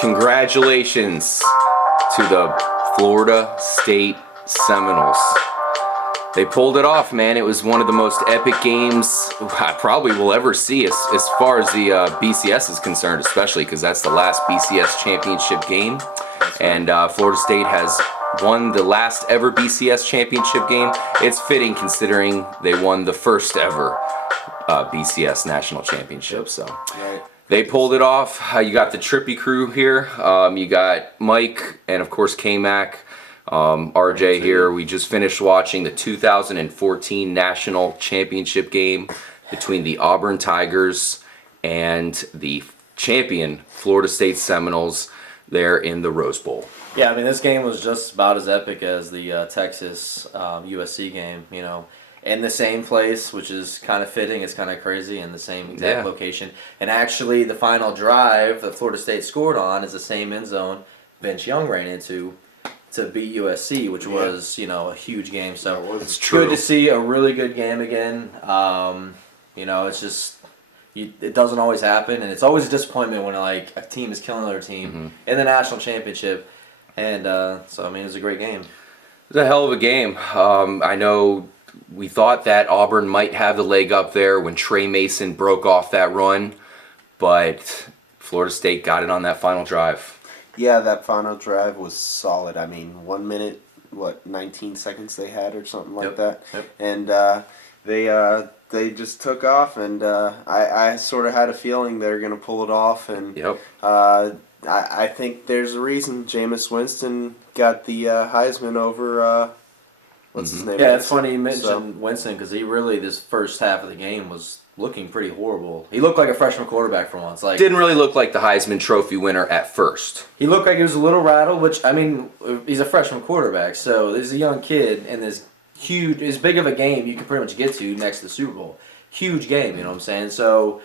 Congratulations to the Florida State Seminoles. They pulled it off, man. It was one of the most epic games I probably will ever see as far as the BCS is concerned, especially because that's the last BCS championship game. And Florida State has won the last ever BCS championship game. It's fitting considering they won the first ever BCS national championship. So they pulled it off. You got the Trippy Crew here. You got Mike and, of course, K-Mac. RJ here. We just finished watching the 2014 national championship game between the Auburn Tigers and the champion Florida State Seminoles there in the Rose Bowl. Yeah, I mean, this game was just about as epic as the Texas USC game, you know, in the same place, which is kind of fitting. It's kind of crazy, in the same exact location. And actually, the final drive that Florida State scored on is the same end zone Vince Young ran into to beat USC, which was, you know, a huge game. So it's good to see a really good game again. You know, it's just, it doesn't always happen, and it's always a disappointment when, like, a team is killing another team in the national championship. And so, I mean, it was a great game. It was a hell of a game. I know we thought that Auburn might have the leg up there when Trey Mason broke off that run, but Florida State got it on that final drive. Yeah, that final drive was solid. I mean, 1 minute, 19 seconds they had or something like that. And they just took off, and I sort of had a feeling they were going to pull it off. And I think there's a reason Jameis Winston got the Heisman over, what's his name? Yeah, it's funny you mentioned Winston, because he really, this first half of the game, was looking pretty horrible. He looked like a freshman quarterback for once. Like, didn't really look like the Heisman Trophy winner at first. He looked like he was a little rattled, which, I mean, he's a freshman quarterback, so this is a young kid, and this huge, as big of a game you can pretty much get to next to the Super Bowl. Huge game, you know what I'm saying? So,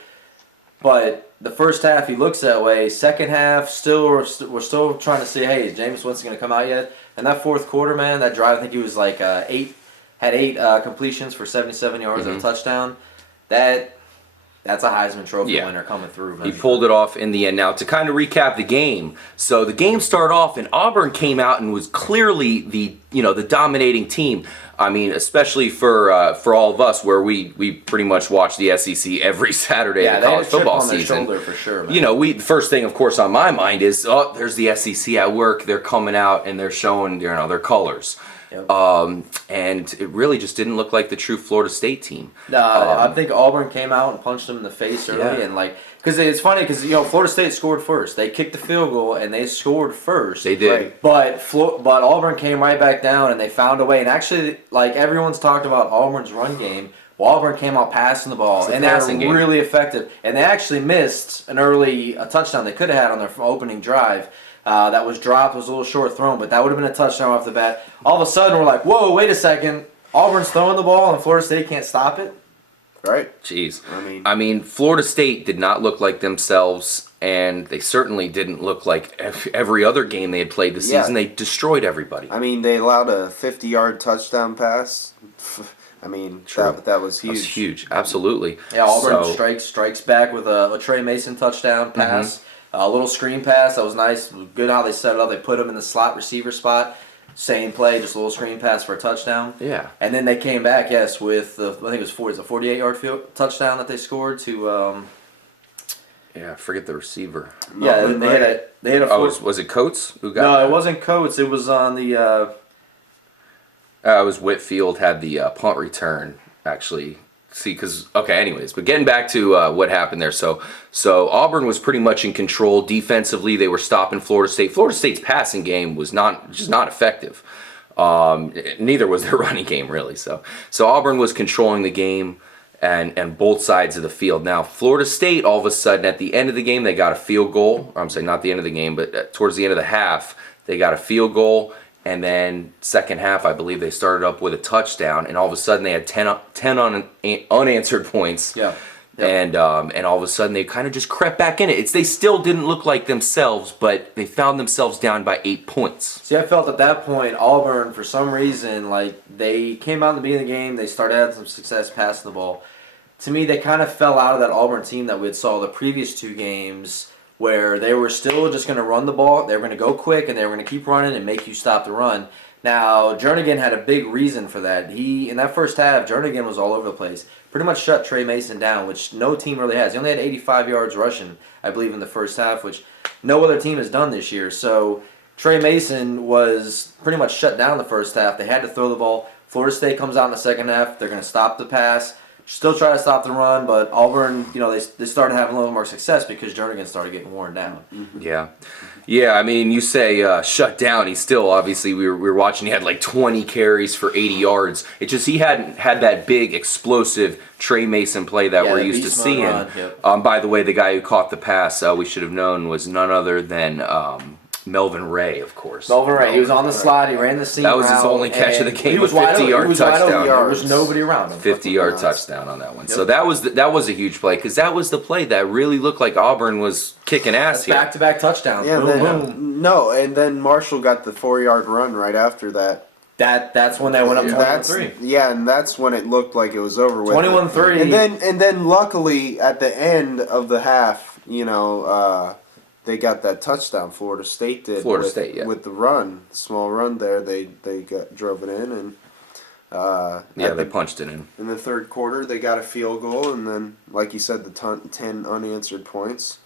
but the first half he looks that way. Second half, we're still trying to see, hey, is Jameis Winston going to come out yet? And that fourth quarter, man, that drive, I think he was like had eight completions for 77 yards and a touchdown. That's a Heisman Trophy winner coming through. Man. He pulled it off in the end. Now, to kind of recap the game, so the game started off, and Auburn came out and was clearly the dominating team. I mean, especially for all of us, where we pretty much watch the SEC every Saturday of the college football season. Shoulder for sure, man. You know, the first thing, of course, on my mind is, there's the SEC at work. They're coming out and they're showing their colors. And it really just didn't look like the true Florida State team. No, I think Auburn came out and punched them in the face early, and because it's funny because Florida State scored first. They kicked the field goal and they scored first. They did, right? But Auburn came right back down and they found a way. And actually, like everyone's talked about Auburn's run game, well, Auburn came out passing the ball and they're really effective. And they actually missed an early touchdown they could have had on their opening drive. That was dropped, was a little short thrown, but that would have been a touchdown off the bat. All of a sudden, we're like, whoa, wait a second. Auburn's throwing the ball and Florida State can't stop it? Right. Jeez. I mean, Florida State did not look like themselves, and they certainly didn't look like every other game they had played this season. They destroyed everybody. I mean, they allowed a 50-yard touchdown pass. I mean, that was huge. That was huge, absolutely. Yeah, Auburn strikes back with a Trey Mason touchdown pass. A little screen pass, that was nice. Good how they set it up. They put him in the slot receiver spot. Same play, just a little screen pass for a touchdown. Yeah. And then they came back, with I think it was a 48-yard field touchdown that they scored to. I forget the receiver. Yeah, they had a. Was it Coates who got? No, it wasn't Coates. It was on the. It was Whitfield had the punt return actually. Anyways, but getting back to what happened there. So Auburn was pretty much in control defensively. They were stopping Florida State. Florida State's passing game was not effective. Neither was their running game, really. So Auburn was controlling the game and both sides of the field. Now, Florida State, all of a sudden, at the end of the game, they got a field goal. I'm saying not the end of the game, but towards the end of the half, they got a field goal. And then second half, I believe they started up with a touchdown, and all of a sudden they had 10 unanswered points. Yeah. And all of a sudden they kind of just crept back in it. They still didn't look like themselves, but they found themselves down by 8 points. See, I felt at that point Auburn, for some reason, like they came out in the beginning of the game, they started having some success passing the ball. To me, they kind of fell out of that Auburn team that we had saw the previous two games, where they were still just going to run the ball. They were going to go quick, and they were going to keep running and make you stop the run. Now, Jernigan had a big reason for that. In that first half, Jernigan was all over the place. Pretty much shut Trey Mason down, which no team really has. He only had 85 yards rushing, I believe, in the first half, which no other team has done this year. So Trey Mason was pretty much shut down in the first half. They had to throw the ball. Florida State comes out in the second half. They're going to stop the pass. Still try to stop the run, but Auburn, they started having a little more success because Jernigan started getting worn down. Yeah. Yeah, I mean, you say shut down. He still, obviously, we were watching, he had like 20 carries for 80 yards. It's just he hadn't had that big, explosive Trey Mason play that we're used to seeing. Yep. By the way, the guy who caught the pass, we should have known, was none other than Melvin Ray, of course. Melvin Ray, he was on the slide, he ran the seam That was his route, only catch of the game, he was a 50-yard touchdown. There was nobody around him. 50-yard touchdown on that one. Yep. So that was a huge play, because that was the play that really looked like Auburn was kicking ass here. Back-to-back touchdowns. Yeah, boom, boom. No, and then Marshall got the 4-yard run right after that. That's when they went up 21-3. Yeah, and that's when it looked like it was over with. 21-3. And then luckily at the end of the half, they got that touchdown. Florida State did. With the run, small run there, they drove it in, and they punched it in. In the third quarter, they got a field goal, and then, like you said, the 10 unanswered points.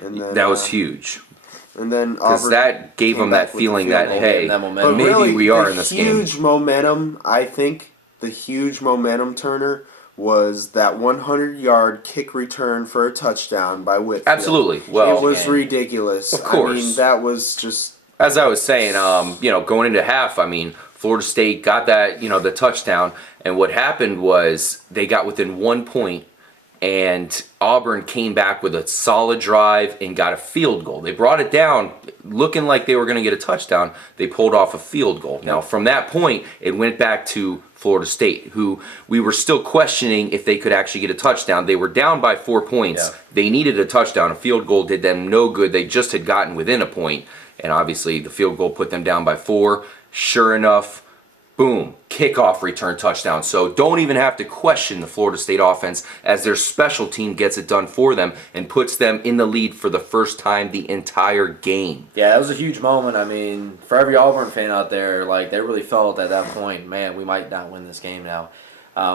And then that was huge. And then because that gave them that feeling that, hey, maybe really, we are in this game. The huge momentum, I think, the huge momentum turner was that 100-yard kick return for a touchdown by Whitfield. Absolutely. Well, it was ridiculous. Of course. I mean, that was just... As I was saying, going into half, I mean, Florida State got that, the touchdown, and what happened was they got within 1 point, and Auburn came back with a solid drive and got a field goal. They brought it down looking like they were going to get a touchdown. They pulled off a field goal. Now, from that point, it went back to Florida State, who we were still questioning if they could actually get a touchdown. They were down by 4 points. Yeah. They needed a touchdown. A field goal did them no good. They just had gotten within a point, and obviously the field goal put them down by 4. Sure enough, boom, kickoff return touchdown. So don't even have to question the Florida State offense, as their special team gets it done for them and puts them in the lead for the first time the entire game. Yeah, that was a huge moment. I mean, for every Auburn fan out there, they really felt at that point, man, we might not win this game now.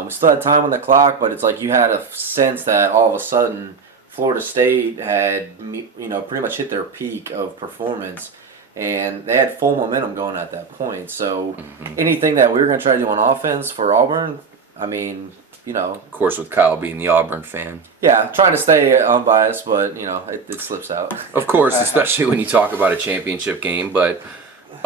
We still had time on the clock, but it's like you had a sense that all of a sudden Florida State had, pretty much hit their peak of performance. And they had full momentum going at that point. So anything that we were going to try to do on offense for Auburn, I mean, Of course, with Kyle being the Auburn fan. Yeah, trying to stay unbiased, but, it slips out. Of course, especially when you talk about a championship game. But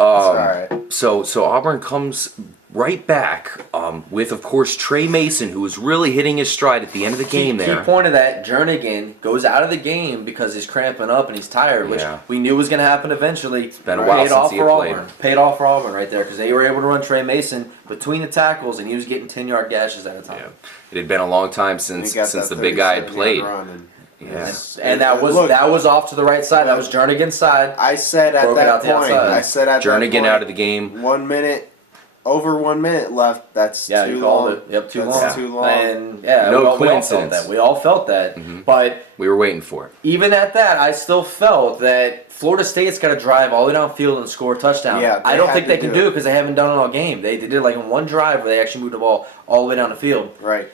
all right. So Auburn comes right back with, of course, Trey Mason, who was really hitting his stride at the end of the game there. Key point of that, Jernigan goes out of the game because he's cramping up and he's tired, which we knew was going to happen eventually. It's been a while since he had played. Paid off for Auburn right there, because they were able to run Trey Mason between the tackles, and he was getting 10-yard gashes at a time. Yeah. It had been a long time since the big guy had played. Yes. And that was off to the right side. That was Jernigan's side. I said at that point, Jernigan out of the game. 1 minute. Over 1 minute left. That's too you called long. It. Yep, too That's long. too long. And no coincidence. We all felt that. But we were waiting for it. Even at that, I still felt that Florida State's got to drive all the way downfield and score a touchdown. Yeah, I don't think they can do it because they haven't done it all game. They did it in one drive where they actually moved the ball all the way down the field. Right.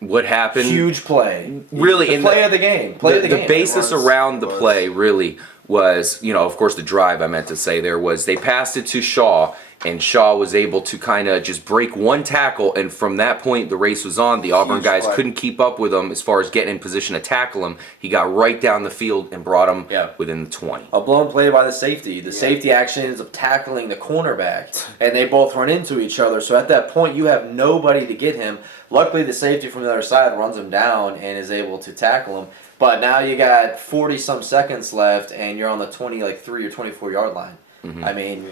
What happened? Huge play. Really, the play of the game. The basis around the play really was, of course, the drive. I meant to say there was they passed it to Shaw. And Shaw was able to kind of just break one tackle, and from that point, the race was on. The Auburn guys couldn't keep up with him as far as getting in position to tackle him. He got right down the field and brought him within the 20. A blown play by the safety. The safety action ends up tackling the cornerback, and they both run into each other. So at that point, you have nobody to get him. Luckily, the safety from the other side runs him down and is able to tackle him. But now you got 40-some seconds left, and you're on the 23 or 24-yard line. I mean...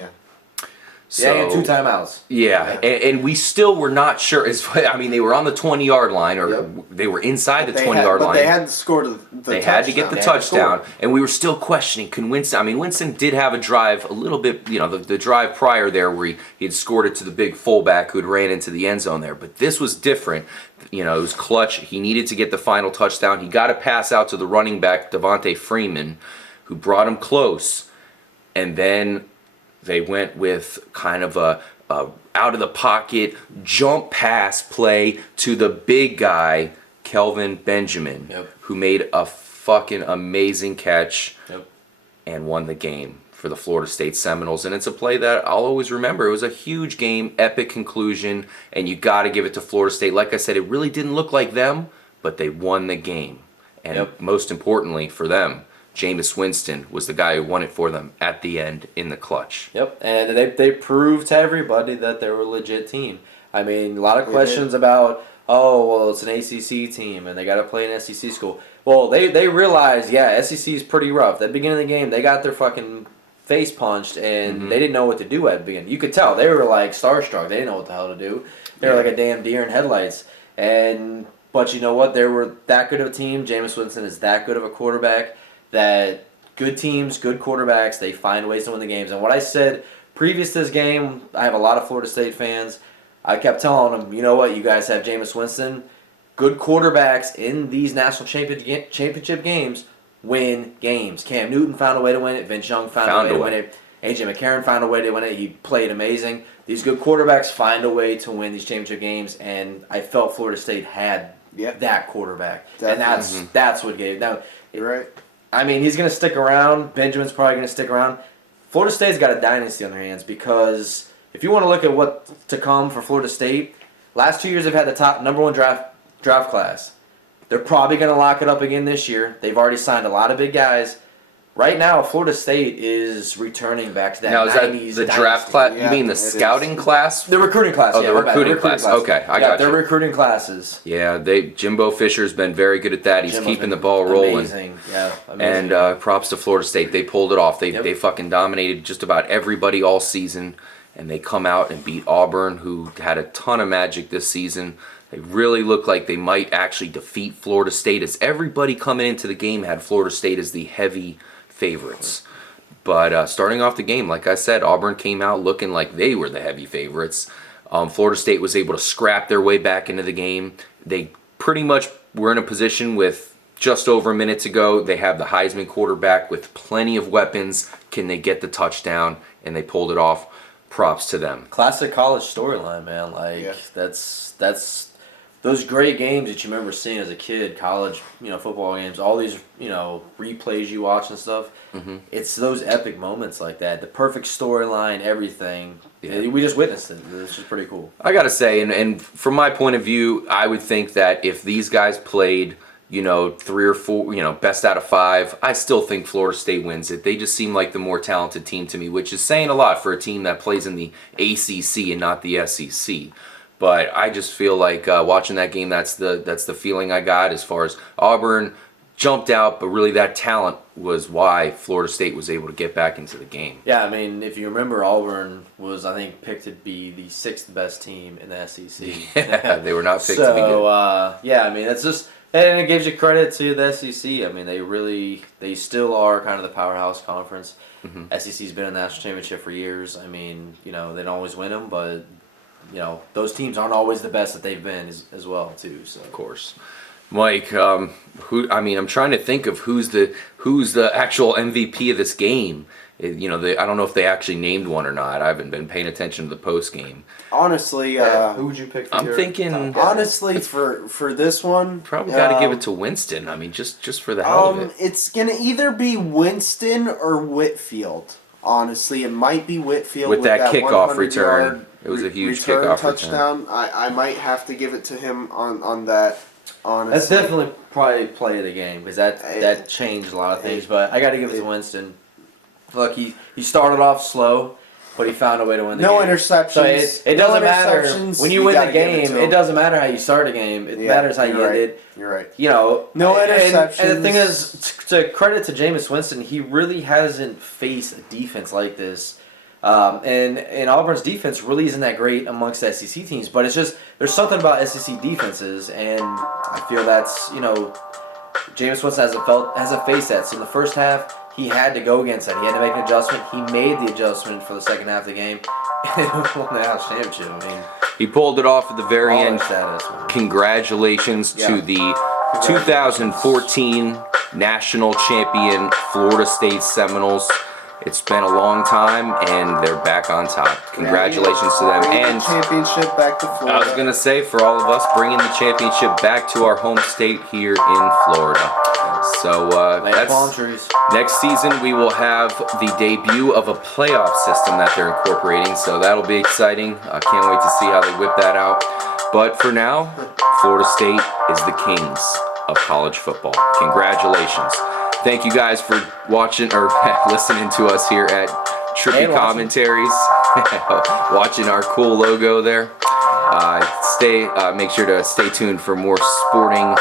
So, yeah, and 2 timeouts. Yeah, and we still were not sure. I mean, they were on the 20-yard line, or they were inside the 20-yard line. But they had to score the They touchdown. had to get the touchdown, and we were still questioning, can Winston... I mean, Winston did have a drive a little bit, the drive prior there where he had scored it to the big fullback who had ran into the end zone there. But this was different. It was clutch. He needed to get the final touchdown. He got a pass out to the running back, Devontae Freeman, who brought him close. And then they went with kind of a out of the pocket jump pass play to the big guy, Kelvin Benjamin, who made a fucking amazing catch and won the game for the Florida State Seminoles. And it's a play that I'll always remember. It was a huge game, epic conclusion, and you got to give it to Florida State. Like I said, it really didn't look like them, but they won the game. And most importantly for them, Jameis Winston was the guy who won it for them at the end in the clutch. Yep, and they proved to everybody that they were a legit team. I mean, a lot of questions about, it's an ACC team and they got to play an SEC school. Well, they realized, SEC is pretty rough. At the beginning of the game, they got their fucking face punched and they didn't know what to do at the beginning. You could tell. They were like starstruck. They didn't know what the hell to do. They were like a damn deer in headlights. But you know what? They were that good of a team. Jameis Winston is that good of a quarterback that good teams, good quarterbacks, they find ways to win the games. And what I said previous to this game, I have a lot of Florida State fans. I kept telling them, you know what, you guys have Jameis Winston. Good quarterbacks in these national championship games win games. Cam Newton found a way to win it. Vince Young found a way to win it. A.J. McCarron found a way to win it. He played amazing. These good quarterbacks find a way to win these championship games, and I felt Florida State had that quarterback. Definitely. And that's what gave. Now, you're right. I mean, he's going to stick around. Benjamin's probably going to stick around. Florida State's got a dynasty on their hands because if you want to look at what to come for Florida State, last 2 years they've had the top number 1 draft class. They're probably going to lock it up again this year. They've already signed a lot of big guys. Right now, Florida State is returning back to that 90s. Now, is that the dynasty. draft class? You mean the scouting class? The recruiting class. The recruiting class. Okay, I got you. They're recruiting classes. Yeah, Jimbo Fisher's been very good at that. He's keeping the ball rolling. Amazing. Yeah, amazing. And props to Florida State. They pulled it off. They fucking dominated just about everybody all season. And they come out and beat Auburn, who had a ton of magic this season. They really look like they might actually defeat Florida State, as everybody coming into the game had Florida State as the heavy favorites. But starting off the game, like I said, Auburn came out looking like they were the heavy favorites. Florida State was able to scrap their way back into the game. They pretty much were in a position with just over a minute to go. They have the Heisman quarterback with plenty of weapons. Can they get the touchdown? And they pulled it off. Props to them. Classic college storyline, man. That's those great games that you remember seeing as a kid, college, football games, all these, replays you watch and stuff. Mm-hmm. It's those epic moments like that, the perfect storyline, everything. Yeah. We just witnessed it. It's just pretty cool. I gotta say, and from my point of view, I would think that if these guys played, 3 or 4, best out of 5, I still think Florida State wins it. They just seem like the more talented team to me, which is saying a lot for a team that plays in the ACC and not the SEC. But I just feel like watching that game, that's the feeling I got as far as Auburn jumped out, but really that talent was why Florida State was able to get back into the game. Yeah, I mean, if you remember, Auburn was, I think, picked to be the 6th best team in the SEC. Yeah, they were not picked to be good. I mean, it's just, and it gives you credit to the SEC. I mean, they still are kind of the powerhouse conference. Mm-hmm. SEC's been in the national championship for years. I mean, they don't always win them, but those teams aren't always the best that they've been as well too. So of course, Mike. I'm trying to think of who's the actual MVP of this game. I don't know if they actually named one or not. I haven't been paying attention to the post game. Honestly, who would you pick? For I'm thinking. Honestly, for this one, probably got to give it to Winston. I mean, just for the hell of it. It's gonna either be Winston or Whitfield. Honestly, it might be Whitfield with that kickoff return. It was a huge kickoff touchdown. Return. I might have to give it to him on that. Honestly, that's definitely probably play of the game because that changed a lot of things. But I got to give it to Winston. Look, he started off slow, but he found a way to win the game. No interceptions. So it doesn't matter when you win the game. It doesn't matter how you start a game. It matters how you end it. You're right. No interceptions. And the thing is, to credit to Jameis Winston, he really hasn't faced a defense like this And Auburn's defense really isn't that great amongst SEC teams, but it's just there's something about SEC defenses, and I feel that's Jameis Winston hasn't faced that. So in the first half, he had to go against that. He had to make an adjustment. He made the adjustment for the second half of the game, and won the national championship. I mean, he pulled it off at the very end. Status, Congratulations to the 2014 national champion Florida State Seminoles. It's been a long time, and they're back on top. Congratulations to them. Bring And the championship back to Florida. I was going to say, for all of us, bringing the championship back to our home state here in Florida. So that's palm trees. Next season, we will have the debut of a playoff system that they're incorporating, so that'll be exciting. I can't wait to see how they whip that out. But for now, Florida State is the kings of college football. Congratulations. Thank you guys for watching or listening to us here at Trippy Commentaries. Watching our cool logo there. Make sure to stay tuned for more sporting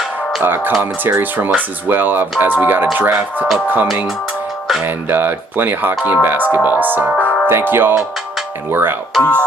commentaries from us as well, as we got a draft upcoming and plenty of hockey and basketball. So thank you all, and we're out. Peace.